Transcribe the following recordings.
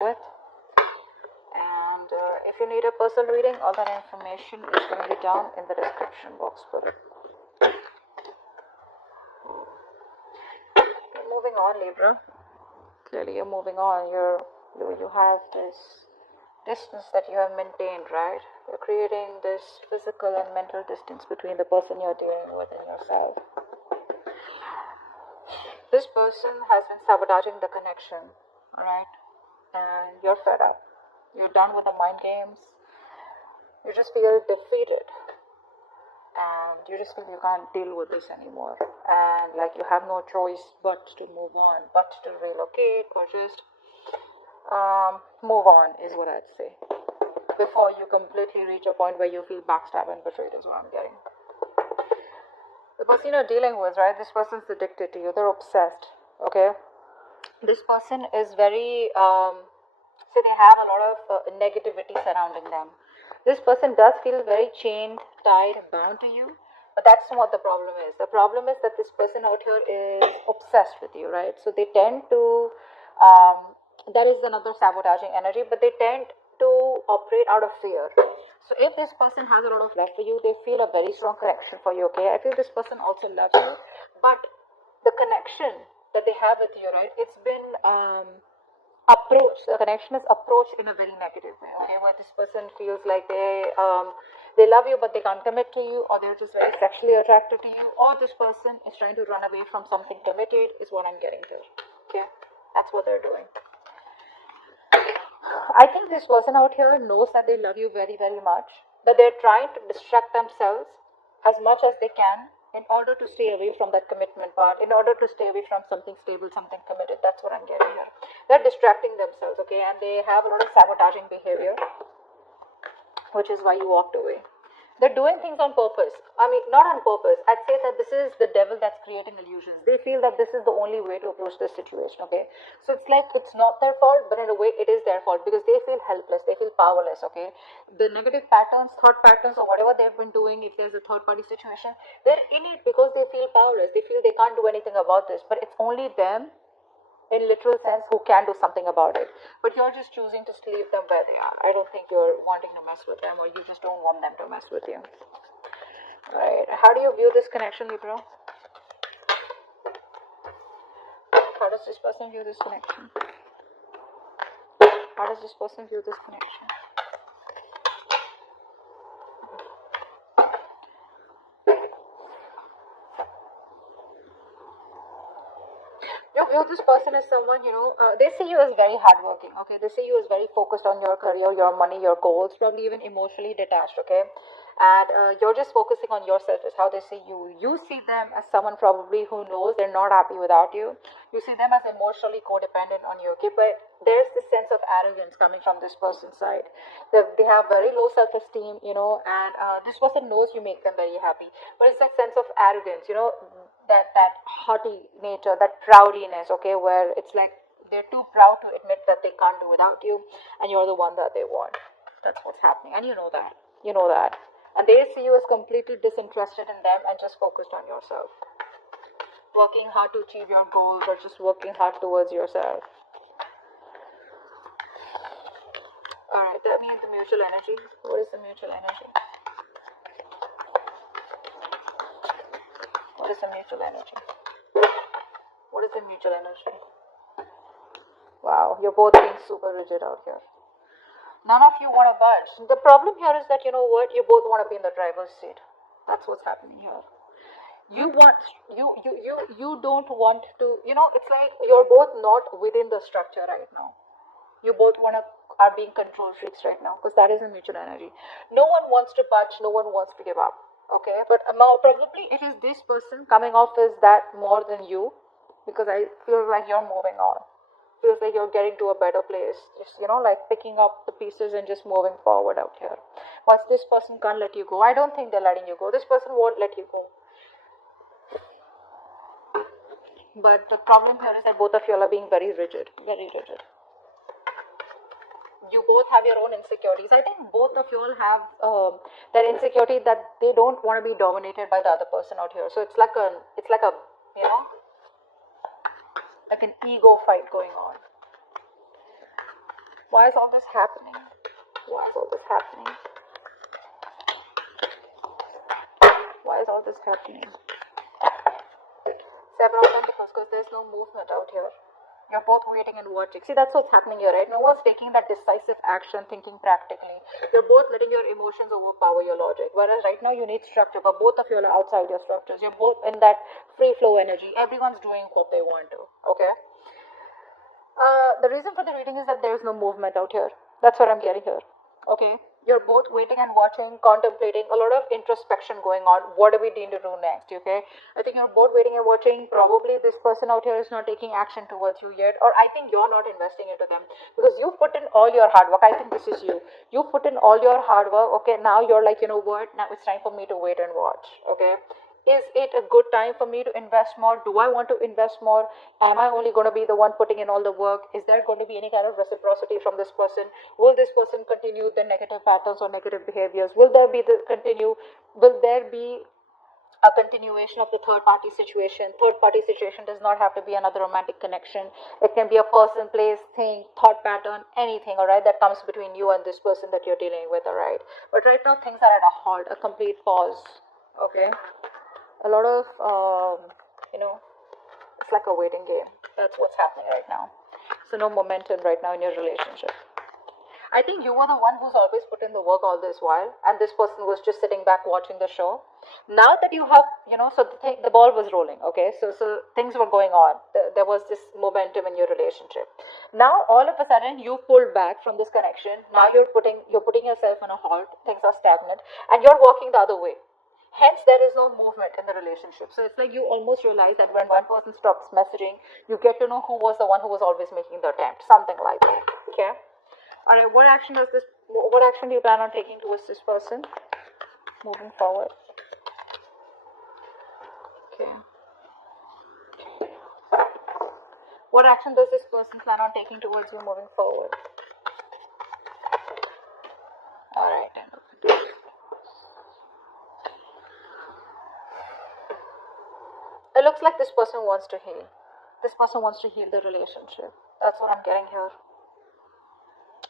with. And if you need a personal reading, all that information is going to be down in the description box below. Moving on, Libra. Clearly you're moving on. You have this distance that you have maintained, right? You're creating this physical and mental distance between the person you're dealing with and yourself. This person has been sabotaging the connection, alright? And you're fed up. You're done with the mind games. You just feel defeated. And you just feel you can't deal with this anymore. And like you have no choice but to move on, but to relocate or just move on is what I'd say. Before you completely reach a point where you feel backstabbed and betrayed is what I'm getting. The person you're dealing with, right? This person's addicted to you. They're obsessed, okay? This person is very, say they have a lot of negativity surrounding them. This person does feel very chained, tied, bound to you. But that's not what the problem is. The problem is that this person out here is obsessed with you, right? So they tend to, that is another sabotaging energy, but they tend to operate out of fear. So if this person has a lot of love for you, they feel a very strong connection for you, okay? I feel this person also loves you, but the connection that they have with you, right, it's been approached, the connection is approached in a very negative way, okay, where this person feels like they love you but they can't commit to you, or they're just very sexually attracted to you, or this person is trying to run away from something committed is what I'm getting to, okay? That's what they're doing. I think this person out here knows that they love you very, very much, but they're trying to distract themselves as much as they can in order to stay away from that commitment part, in order to stay away from something stable, something committed. That's what I'm getting here. They're distracting themselves, okay, and they have a lot of sabotaging behavior, which is why you walked away. They're doing things on purpose. I mean, not on purpose. I'd say that this is the devil that's creating illusions. They feel that this is the only way to approach this situation, okay? So it's like it's not their fault, but in a way it is their fault because they feel helpless, they feel powerless, okay? The negative patterns, thought patterns, or whatever they've been doing, if there's a third party situation, they're in it because they feel powerless. They feel they can't do anything about this, but it's only them, in literal sense, who can do something about it. But you're just choosing to leave them where they are. I don't think you're wanting to mess with them, or you just don't want them to mess with you. Alright, how do you view this connection, Libra? How does this person view this connection? How does this person view this connection? You view this person as someone, they see you as very hardworking, okay? They see you as very focused on your career, your money, your goals, probably even emotionally detached, okay? And you're just focusing on yourself is how they see you. You see them as someone probably who knows they're not happy without you. You see them as emotionally codependent on you, okay? But there's this sense of arrogance coming from this person's side. They have very low self-esteem, and this person knows you make them very happy. But it's that sense of arrogance, that haughty nature, that proudiness, okay, where it's like they're too proud to admit that they can't do without you, and you're the one that they want. That's what's happening, and you know that. And they see you as completely disinterested in them and just focused on yourself, working hard to achieve your goals or just working hard towards yourself. Alright, that means the mutual energy. What is the mutual energy? What is the mutual energy? What is the mutual energy? Wow, you're both being super rigid out here. None of you want to budge. The problem here is that, you know what, you both want to be in the driver's seat. That's what's happening here. You don't want to, it's like you're both not within the structure right now. You both are being control freaks right now, because that is a mutual energy. No one wants to budge, no one wants to give up. Okay, but probably it is this person coming off as that more than you, because I feel like you're moving on. Feels like you're getting to a better place, just like picking up the pieces and just moving forward out here. Once this person can't let you go, I don't think they're letting you go. This person won't let you go. But the problem here is that both of you are being very rigid, very rigid. You both have your own insecurities. I think both of you all have that insecurity that they don't want to be dominated by the other person out here. So it's like an ego fight going on. Why is all this happening? Why is all this happening? Why is all this happening? Seven of Pentacles, because there's no movement out here. You're both waiting and watching. See, that's what's happening here, right? No one's taking that decisive action, thinking practically. You're both letting your emotions overpower your logic. Whereas right now you need structure, but both of you are outside your structures. You're both in that free flow energy. Everyone's doing what they want to, okay? The reason for the reading is that there's no movement out here. That's what I'm getting here, okay? You're both waiting and watching, contemplating, a lot of introspection going on. What do we need to do next, okay? I think you're both waiting and watching. Probably this person out here is not taking action towards you yet, or I think you're not investing into them because you put in all your hard work. I think this is you. You put in all your hard work, okay? Now you're like, you know what? Now it's time for me to wait and watch, okay? Is it a good time for me to invest more? Do I want to invest more? Am I only going to be the one putting in all the work? Is there going to be any kind of reciprocity from this person? Will this person continue the negative patterns or negative behaviors? Will there be a continuation of the third party situation? Third party situation does not have to be another romantic connection. It can be a person, place, thing, thought pattern, anything, all right, that comes between you and this person that you're dealing with, all right? But right now things are at a halt, a complete pause, okay? A lot of, it's like a waiting game. That's what's happening right now. So no momentum right now in your relationship. I think you were the one who's always put in the work all this while, and this person was just sitting back watching the show. Now that you have, so the ball was rolling, okay? So things were going on. There was this momentum in your relationship. Now all of a sudden you pulled back from this connection. Now you're putting yourself on a halt. Things are stagnant, and you're walking the other way. Hence, there is no movement in the relationship. So it's like you almost realize that when one person stops messaging, you get to know who was the one who was always making the attempt. Something like that. Okay. All right. What action do you plan on taking towards this person moving forward? Okay. What action does this person plan on taking towards you moving forward? All right. It looks like this person wants to heal. This person wants to heal the relationship. That's what I'm getting here.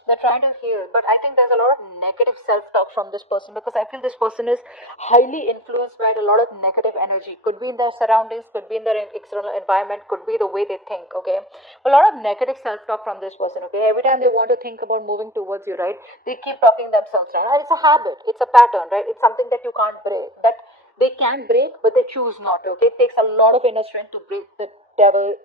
They're trying to heal, but I think there's a lot of negative self-talk from this person because I feel this person is highly influenced by a lot of negative energy. Could be in their surroundings, could be in their external environment, could be the way they think, okay? A lot of negative self-talk from this person, okay? Every time they want to think about moving towards you, right? They keep talking themselves down. And it's a habit, it's a pattern, right? It's something that you can't break. That they can break, but they choose not to, okay? It takes a lot of inner strength to break the devil's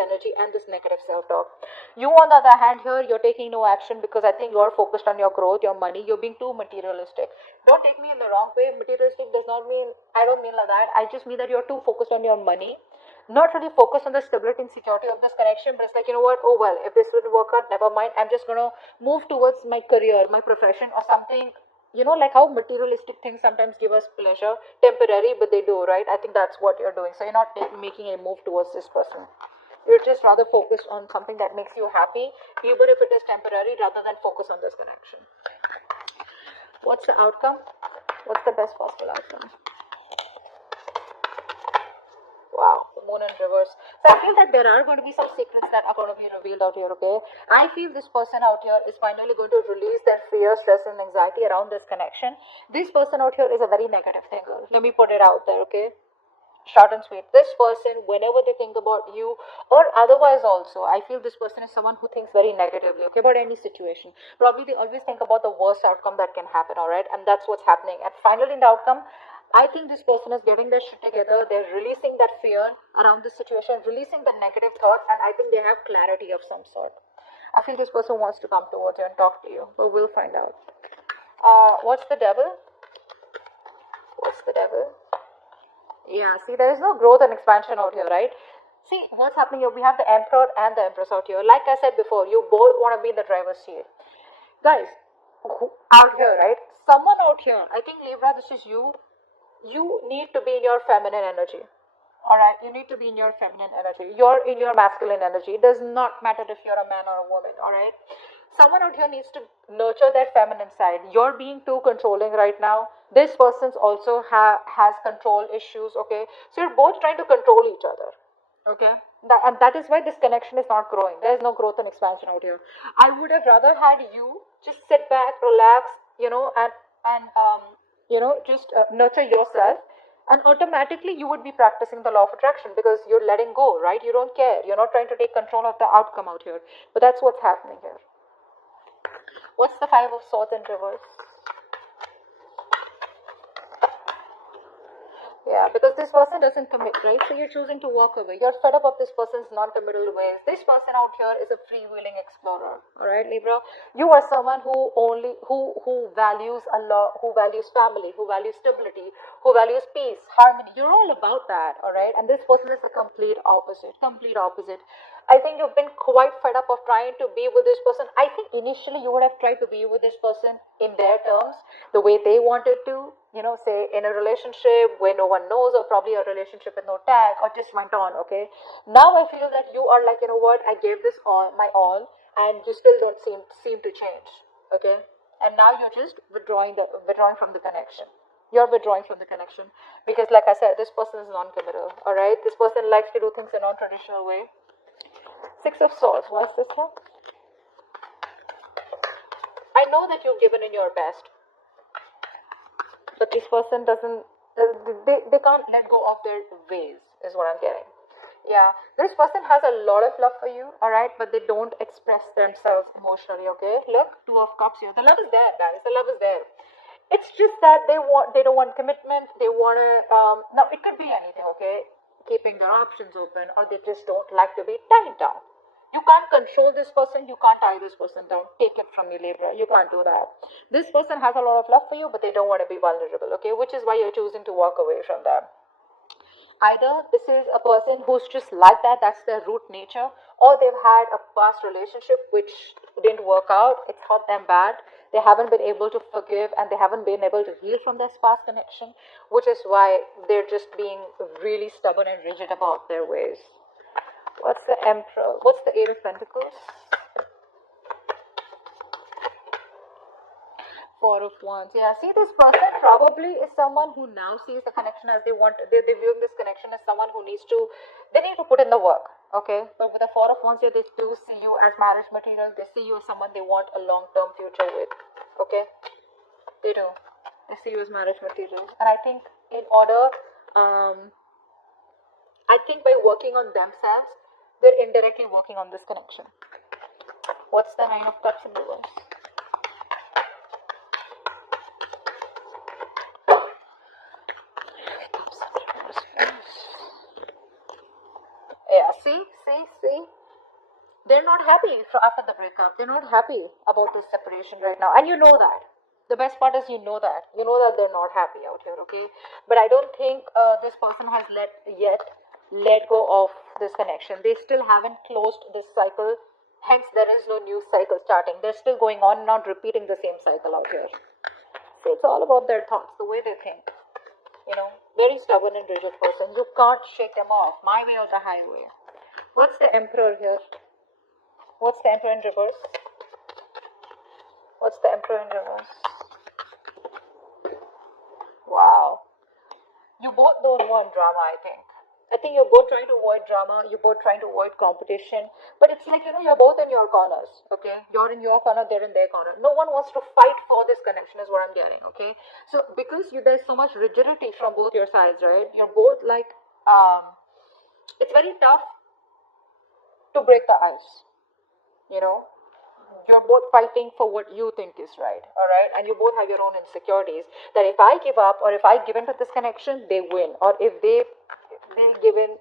energy and this negative self-talk. You, on the other hand, here, you're taking no action because I think you're focused on your growth, your money. You're being too materialistic. Don't take me in the wrong way. Materialistic does not mean, I don't mean like that. I just mean that you're too focused on your money. Not really focused on the stability and security of this connection, but it's like, you know what, oh well, if this didn't work out, never mind. I'm just going to move towards my career, my profession or something. Like how materialistic things sometimes give us pleasure, temporary, but they do, right? I think that's what you're doing. So you're not making a move towards this person. You're just rather focused on something that makes you happy, even if it is temporary, rather than focus on this connection. What's the outcome? What's the best possible outcome? Wow, the moon in reverse. So I feel that there are going to be some secrets that are going to be revealed out here, okay? I feel this person out here is finally going to release their fear, stress, and anxiety around this connection. This person out here is a very negative thinker. Let me put it out there, okay? Short and sweet. This person, whenever they think about you or otherwise also, I feel this person is someone who thinks very negatively, okay, about any situation. Probably they always think about the worst outcome that can happen, all right? And that's what's happening. And finally in the outcome, I think this person is getting their shit together. They're releasing that fear around this situation, releasing the negative thoughts, and I think they have clarity of some sort. I feel this person wants to come towards you and talk to you, but we'll find out. What's the devil? What's the devil? Yeah, see, there is no growth and expansion out here, right? See, what's happening here? We have the Emperor and the Empress out here. Like I said before, you both want to be in the driver's seat. Guys, out here, right? Someone out here, I think Libra, this is you. You need to be in your feminine energy. Alright, you need to be in your feminine energy. You're in your masculine energy. It does not matter if you're a man or a woman, alright? Someone out here needs to nurture their feminine side. You're being too controlling right now. This person's also has control issues, okay? So you're both trying to control each other. Okay, and that is why this connection is not growing. There is no growth and expansion out here. I would have rather had you just sit back, relax, and just nurture yourself, and automatically you would be practicing the law of attraction because you're letting go, right? You don't care. You're not trying to take control of the outcome out here. But that's what's happening here. What's the Five of Swords in reverse? Yeah, because this person doesn't commit, right? So you're choosing to walk away. You're fed up of this person's non-committal ways. This person out here is a freewheeling explorer. All right, Libra. You are someone who values a lot, who values family, who values stability, who values peace, harmony. You're all about that. All right, and this person is the complete opposite. Complete opposite. I think you've been quite fed up of trying to be with this person. I think initially you would have tried to be with this person in their terms, the way they wanted to, say in a relationship where no one knows, or probably a relationship with no tag, or just went on, okay? Now I feel that you are like, you know what, I gave this all, my all, and you still don't seem to change, okay? And now you're just withdrawing from the connection. You're withdrawing from the connection because, like I said, this person is non-committal, all right? This person likes to do things in a non-traditional way. Six of Swords, what's this one? I know that you've given in your best, but this person doesn't, they can't let go of their ways, is what I'm getting. Yeah, this person has a lot of love for you, alright, but they don't express themselves emotionally, okay? Look, Two of Cups here. The love is there, guys. The love is there. It's just that they don't want commitment. They want to, now it could be anything, okay? Keeping their options open, or they just don't like to be tied down. You can't control this person. You can't tie this person down. Take it from me, Libra. You can't do that. This person has a lot of love for you, but they don't want to be vulnerable, okay? Which is why you're choosing to walk away from them. Either this is a person who's just like that, that's their root nature, or they've had a past relationship which didn't work out, it's hurt them bad, they haven't been able to forgive, and they haven't been able to heal from this past connection, which is why they're just being really stubborn and rigid about their ways. What's the Emperor? What's the Eight of Pentacles? Four of Wands. Yeah, see, this person probably is someone who now sees the connection as they want. They're viewing this connection as someone who they need to put in the work, okay? But with the Four of Wands here, they do see you as marriage material. They see you as someone they want a long-term future with, okay? They do. They see you as marriage material. And I think in order, I think by working on themselves, they're indirectly working on this connection. What's the Nine of Cups in reverse? Yeah, see? They're not happy after the breakup. They're not happy about this separation right now. And you know that. The best part is you know that. You know that they're not happy out here, okay? But I don't think this person has let go of this connection. They still haven't closed this cycle. Hence, there is no new cycle starting. They're still going on and on, repeating the same cycle out here. So it's all about their thoughts, the way they think. Very stubborn and rigid person. You can't shake them off. My way or the highway. What's the Emperor here? What's the Emperor in reverse? What's the Emperor in reverse? Wow. You both don't want drama, I think. I think you're both trying to avoid drama. You're both trying to avoid competition. But it's like, you're both in your corners, okay? You're in your corner, they're in their corner. No one wants to fight for this connection is what I'm getting, okay? So because there's so much rigidity from both your sides, right? You're both like, it's very tough to break the ice, You're both fighting for what you think is right, all right? And you both have your own insecurities that if I give up or if I give in to this connection, they win. Or if they give in,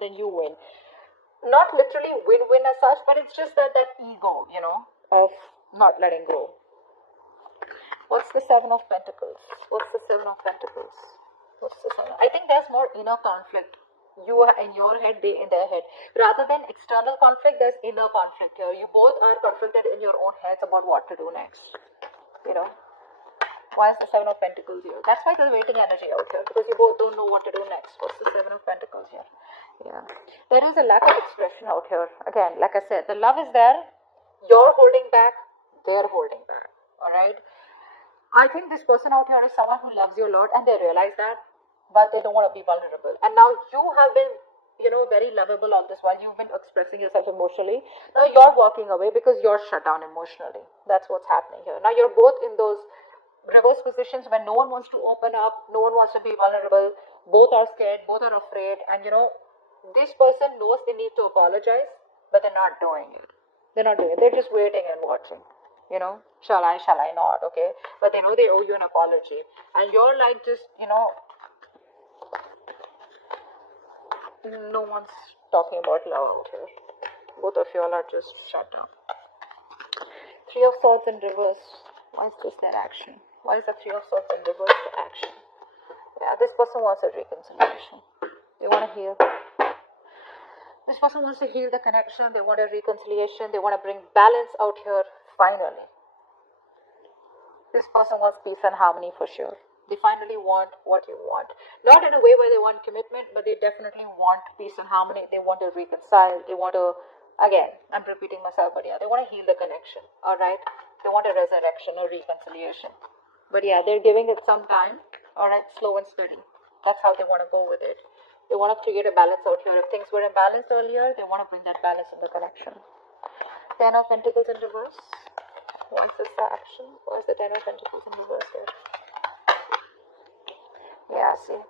then you win. Not literally win-win as such, but it's just that ego, of not letting go. What's the Seven of Pentacles? What's the Seven of Pentacles? What's the Seven? I think there's more inner conflict. You are in your head, they in their head. Rather than external conflict, there's inner conflict here. You both are conflicted in your own heads about what to do next. Why is the Seven of Pentacles here? That's why there's waiting energy out here, because you both don't know what to do next. What's the Seven of Pentacles here? Yeah. There is a lack of expression out here. Again, like I said, the love is there. You're holding back. They're holding back. Alright? I think this person out here is someone who loves you a lot, and they realize that, but they don't want to be vulnerable. And now you have been, very lovable on this while you've been expressing yourself emotionally. Now you're walking away because you're shut down emotionally. That's what's happening here. Now you're both in those reverse positions when no one wants to open up, no one wants to be vulnerable, both are scared, both are afraid, and this person knows they need to apologize, but they're not doing it. They're just waiting and watching. Shall I not? Okay. But they know they owe you an apology. And you're like just, no one's talking about love out here. Both of you all are just shut down. Three of Swords in reverse. Why is this their action? Why is the Three of Swords in reverse the action? Yeah, this person wants a reconciliation. They want to heal. This person wants to heal the connection. They want a reconciliation. They want to bring balance out here finally. This person wants peace and harmony for sure. They finally want what you want. Not in a way where they want commitment, but they definitely want peace and harmony. They want to reconcile. They want to, again, I'm repeating myself, but yeah, they want to heal the connection. Alright? They want a resurrection or reconciliation. But yeah, they're giving it some time. Alright, slow and steady. That's how they want to go with it. They want to create a balance out here. If things were imbalanced earlier, they want to bring that balance in the connection. Ten of Pentacles in reverse. Why is this the action? Why is the Ten of Pentacles in reverse here? Yeah, see.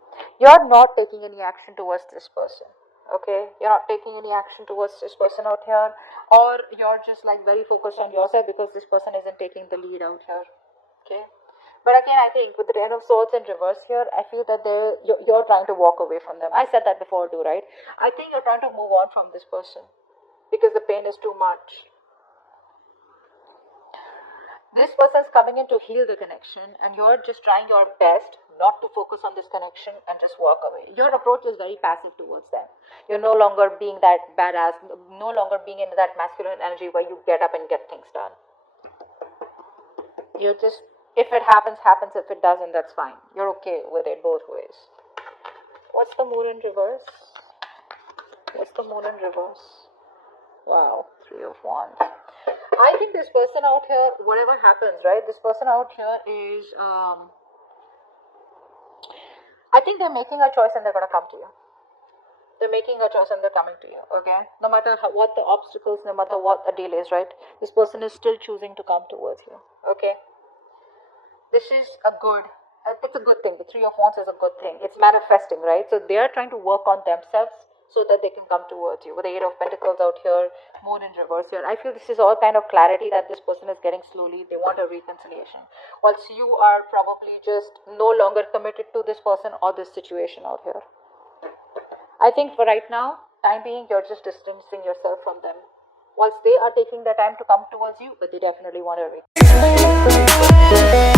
You're not taking any action towards this person. Okay? You're not taking any action towards this person out here. Or you're just like very focused on yourself because this person isn't taking the lead out here. Okay? But again, I think with the Ten of Swords in reverse here, I feel that you're trying to walk away from them. I said that before too, right? I think you're trying to move on from this person because the pain is too much. This person's coming in to heal the connection, and you're just trying your best not to focus on this connection and just walk away. Your approach is very passive towards them. You're no longer being that badass, no longer being in that masculine energy where you get up and get things done. You're just, if it happens, happens. If it doesn't, that's fine. You're okay with it both ways. What's the Moon in reverse? What's the Moon in reverse? Wow, Three of Wands. I think this person out here, whatever happens, right? This person out here is, I think they're making a choice and they're going to come to you. They're making a choice and they're coming to you, okay? No matter what the obstacles, no matter what the deal is, right? This person is still choosing to come towards you, okay? This is it's a good thing. The Three of Wands is a good thing. It's manifesting, right? So they are trying to work on themselves so that they can come towards you. With the Eight of Pentacles out here, Moon in reverse here, I feel this is all kind of clarity that this person is getting slowly. They want a reconciliation. Whilst you are probably just no longer committed to this person or this situation out here. I think for right now, time being, you're just distancing yourself from them. Whilst they are taking the time to come towards you, but they definitely want a reconciliation.